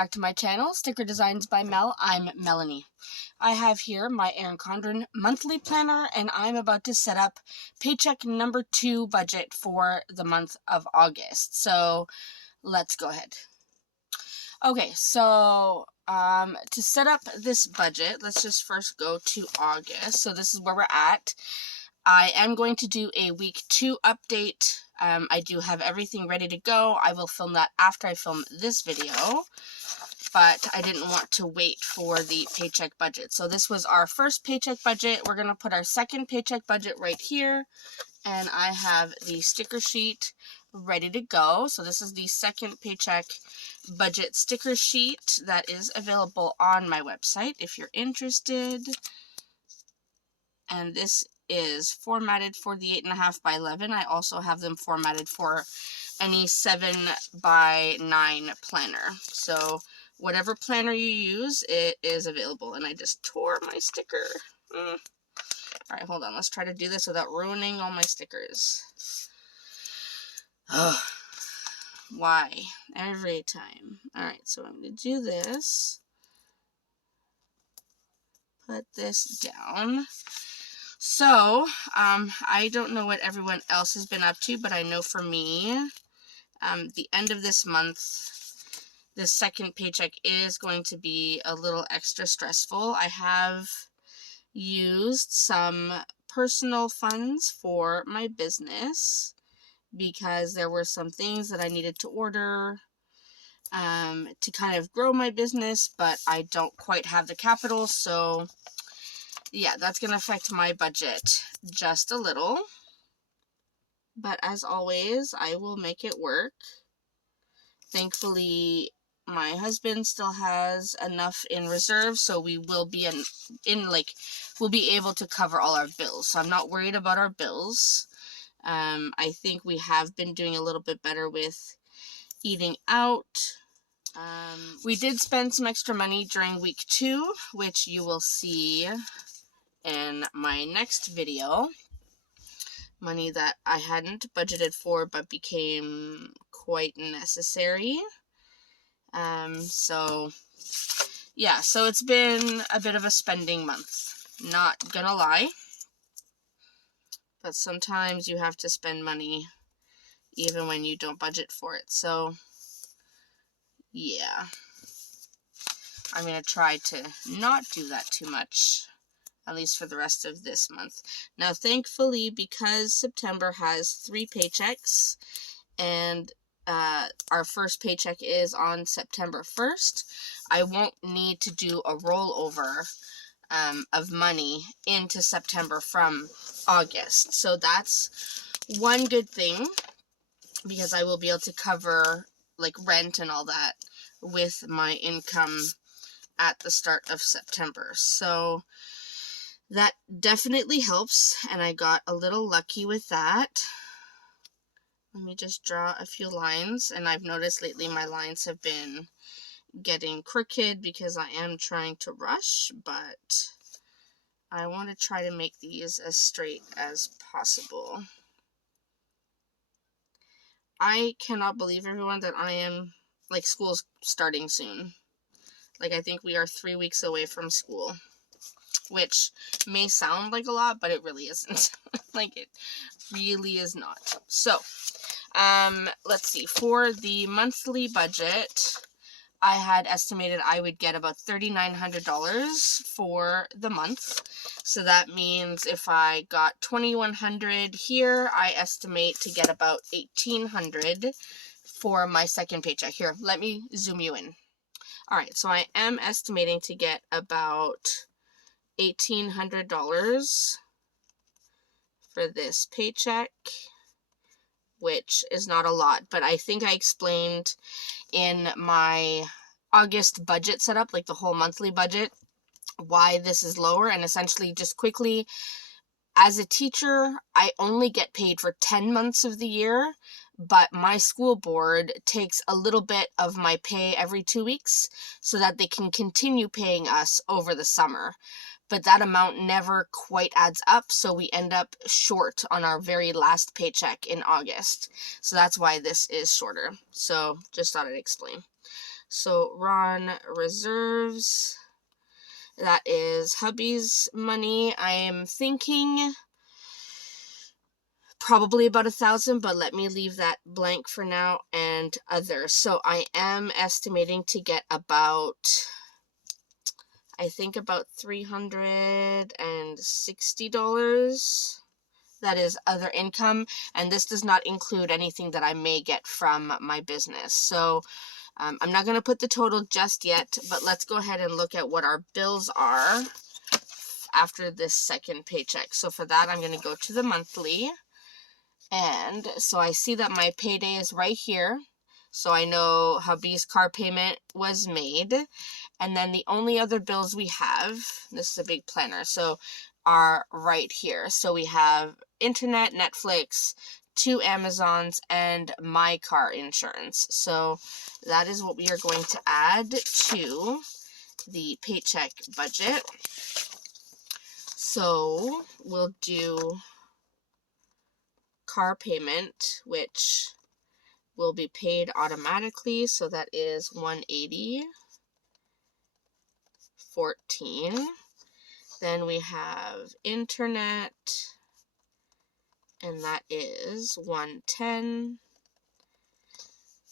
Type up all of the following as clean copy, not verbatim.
back to my channel, Sticker Designs by Mel. I'm Melanie. I have here my Erin Condren monthly planner, and I'm about to set up paycheck number 2 budget for the month of August. So let's go ahead. Okay, so to set up this budget, let's just first go to August. So this is where we're at. I am going to do a week 2 update. I do have everything ready to go. I will film that after I film this video, but I didn't want to wait for the paycheck budget. So this was our first paycheck budget. We're going to put our second paycheck budget right here, and I have the sticker sheet ready to go. So this is the second paycheck budget sticker sheet that is available on my website if you're interested. And this is formatted for the 8.5 by 11. I also have them formatted for any 7 by 9 planner. So whatever planner you use, it is available. And I just tore my sticker. Alright, hold on. Let's try to do this without ruining all my stickers. Ugh. Why? Every time. Alright, so I'm going to do this. Put this down. So, I don't know what everyone else has been up to, but I know for me, the end of this month, the second paycheck is going to be a little extra stressful. I have used some personal funds for my business because there were some things that I needed to order to kind of grow my business, but I don't quite have the capital, so yeah, that's going to affect my budget just a little. But as always, I will make it work. Thankfully, my husband still has enough in reserve, so we will be we'll be able to cover all our bills. So I'm not worried about our bills. I think we have been doing a little bit better with eating out. We did spend some extra money during week 2, which you will see in my next video. Money that I hadn't budgeted for but became quite necessary. So yeah, so it's been a bit of a spending month, not gonna lie, but sometimes you have to spend money even when you don't budget for it. So yeah, I'm gonna try to not do that too much, at least for the rest of this month. Now, thankfully, because September has 3 paychecks, and our first paycheck is on September 1st, I won't need to do a rollover of money into September from August. So that's one good thing, because I will be able to cover like rent and all that with my income at the start of September. So that definitely helps, and I got a little lucky with that. Let me just draw a few lines, and I've noticed lately my lines have been getting crooked because I am trying to rush, but I want to try to make these as straight as possible. I cannot believe, everyone, that I am, like, school's starting soon. Like, I think we are 3 weeks away from school, which may sound like a lot, but it really isn't. Like, it really is not. So, let's see. For the monthly budget, I had estimated I would get about $3,900 for the month. So that means if I got $2,100 here, I estimate to get about $1,800 for my second paycheck. Here, let me zoom you in. Alright, so I am estimating to get about $1,800 for this paycheck, which is not a lot, but I think I explained in my August budget setup, like the whole monthly budget, why this is lower. And essentially, just quickly, as a teacher, I only get paid for 10 months of the year, but my school board takes a little bit of my pay every 2 weeks so that they can continue paying us over the summer. But that amount never quite adds up, so we end up short on our very last paycheck in August. So that's why this is shorter. So just thought I'd explain. So Ron reserves, that is hubby's money. I am thinking probably about 1,000, but let me leave that blank for now. And other. So I am estimating to get about, I think about $360. That is other income, and this does not include anything that I may get from my business. So I'm not going to put the total just yet, but let's go ahead and look at what our bills are after this second paycheck. So for that, I'm going to go to the monthly. And so I see that my payday is right here. So I know hubby's car payment was made. And then the only other bills we have, this is a big planner, so are right here. So we have internet, Netflix, 2 Amazons, and my car insurance. So that is what we are going to add to the paycheck budget. So we'll do car payment, which will be paid automatically. So that is $180.14. Then we have internet, and that is $110.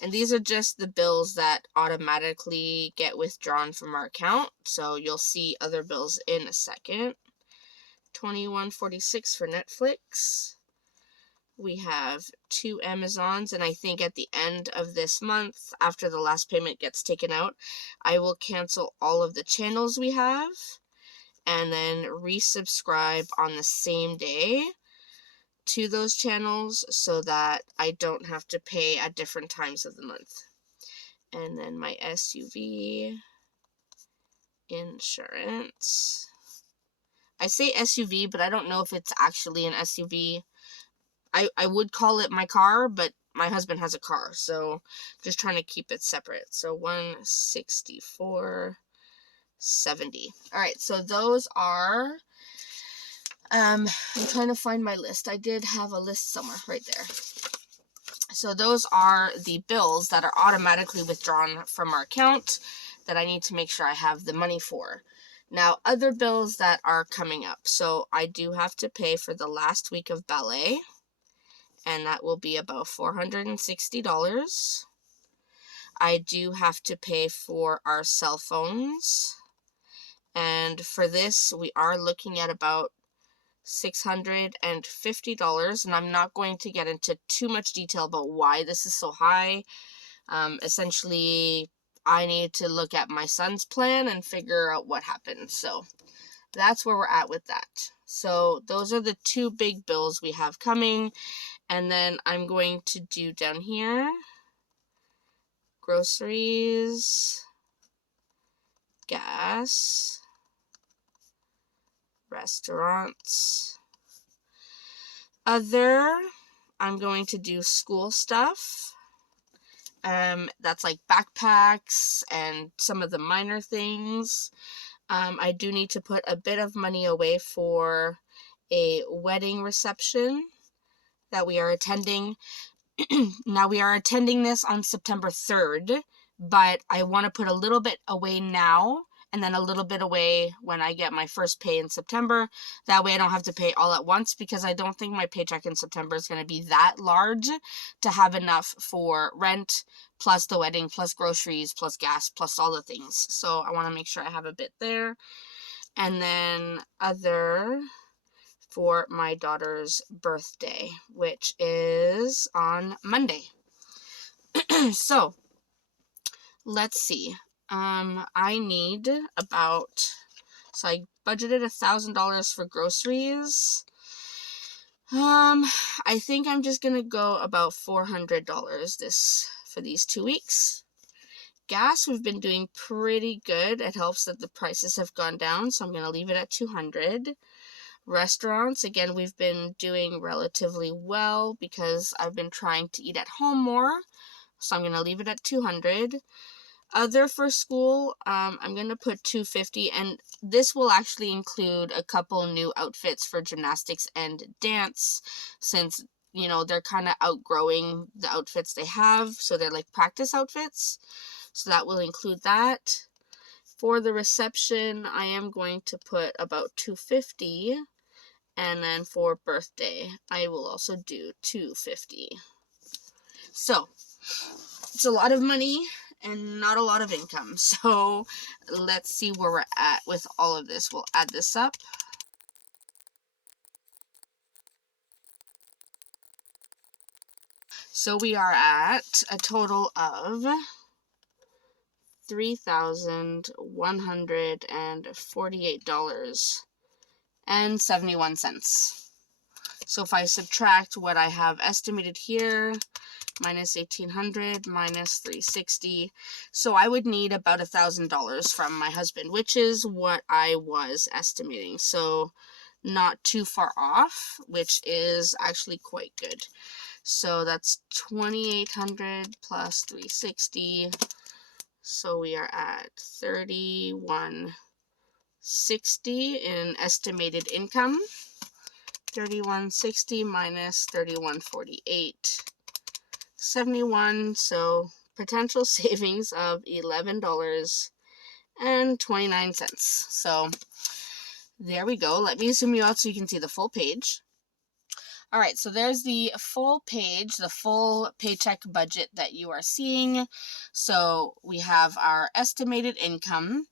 And these are just the bills that automatically get withdrawn from our account. So you'll see other bills in a second. $21.46 for Netflix. We have 2 Amazons, and I think at the end of this month, after the last payment gets taken out, I will cancel all of the channels we have and then resubscribe on the same day to those channels so that I don't have to pay at different times of the month. And then my SUV insurance. I say SUV, but I don't know if it's actually an SUV. I would call it my car, but my husband has a car, so just trying to keep it separate. So $164.70. All right, so those are, I'm trying to find my list. I did have a list somewhere right there. So those are the bills that are automatically withdrawn from our account that I need to make sure I have the money for. Now, other bills that are coming up. So I do have to pay for the last week of ballet, and that will be about $460. I do have to pay for our cell phones, and for this we are looking at about $650, and I'm not going to get into too much detail about why this is so high. Essentially, I need to look at my son's plan and figure out what happened. So that's where we're at with that. So those are the 2 big bills we have coming. And then I'm going to do down here, groceries, gas, restaurants, other, I'm going to do school stuff. That's like backpacks and some of the minor things. I do need to put a bit of money away for a wedding reception that we are attending. Now, we are attending this on September 3rd, but I want to put a little bit away now and then a little bit away when I get my first pay in September. That way I don't have to pay all at once, because I don't think my paycheck in September is going to be that large to have enough for rent, plus the wedding, plus groceries, plus gas, plus all the things. So I want to make sure I have a bit there. And then other for my daughter's birthday, which is on Monday. So let's see. I need about, so I budgeted $1,000 for groceries. I think I'm just gonna go about $400 for these 2 weeks. Gas, we've been doing pretty good. It helps that the prices have gone down, so I'm gonna leave it at $200. Restaurants, again, we've been doing relatively well because I've been trying to eat at home more, so I'm going to leave it at $200. Other for school, I'm going to put $250, and this will actually include a couple new outfits for gymnastics and dance, since, you know, they're kind of outgrowing the outfits they have, so they're like practice outfits. So that will include that. For the reception, I am going to put about $250. And then for birthday, I will also do $250. So it's a lot of money and not a lot of income. So let's see where we're at with all of this. We'll add this up. So we are at a total of $3,148.71. So if I subtract what I have estimated here, minus 1,800, minus 360. So I would need about $1,000 from my husband, which is what I was estimating. So not too far off, which is actually quite good. So that's 2,800 plus 360. So we are at 3,160 in estimated income. 3,160 minus 3,148. 71, so potential savings of $11.29. So there we go. Let me zoom you out so you can see the full page. All right, so there's the full page, the full paycheck budget that you are seeing. So we have our estimated income.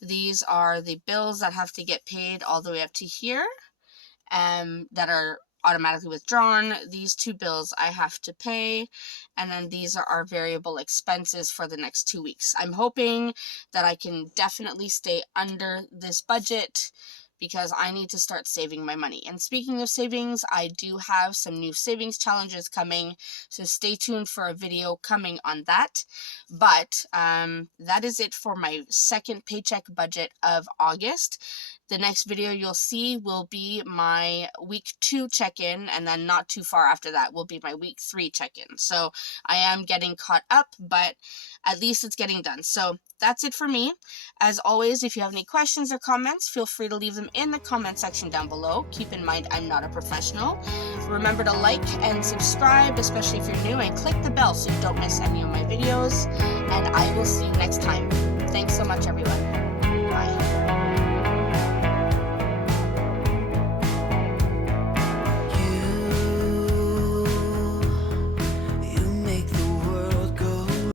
These are the bills that have to get paid all the way up to here, that are automatically withdrawn. These 2 bills I have to pay, and then these are our variable expenses for the next 2 weeks. I'm hoping that I can definitely stay under this budget because I need to start saving my money. And speaking of savings, I do have some new savings challenges coming, so stay tuned for a video coming on that. But that is it for my second paycheck budget of August. The next video you'll see will be my week 2 check-in, and then not too far after that will be my week 3 check-in. So I am getting caught up, but at least it's getting done. So that's it for me. As always, if you have any questions or comments, feel free to leave them in the comment section down below. Keep in mind, I'm not a professional. Remember to like and subscribe, especially if you're new, and click the bell so you don't miss any of my videos. And I will see you next time. Thanks so much, everyone.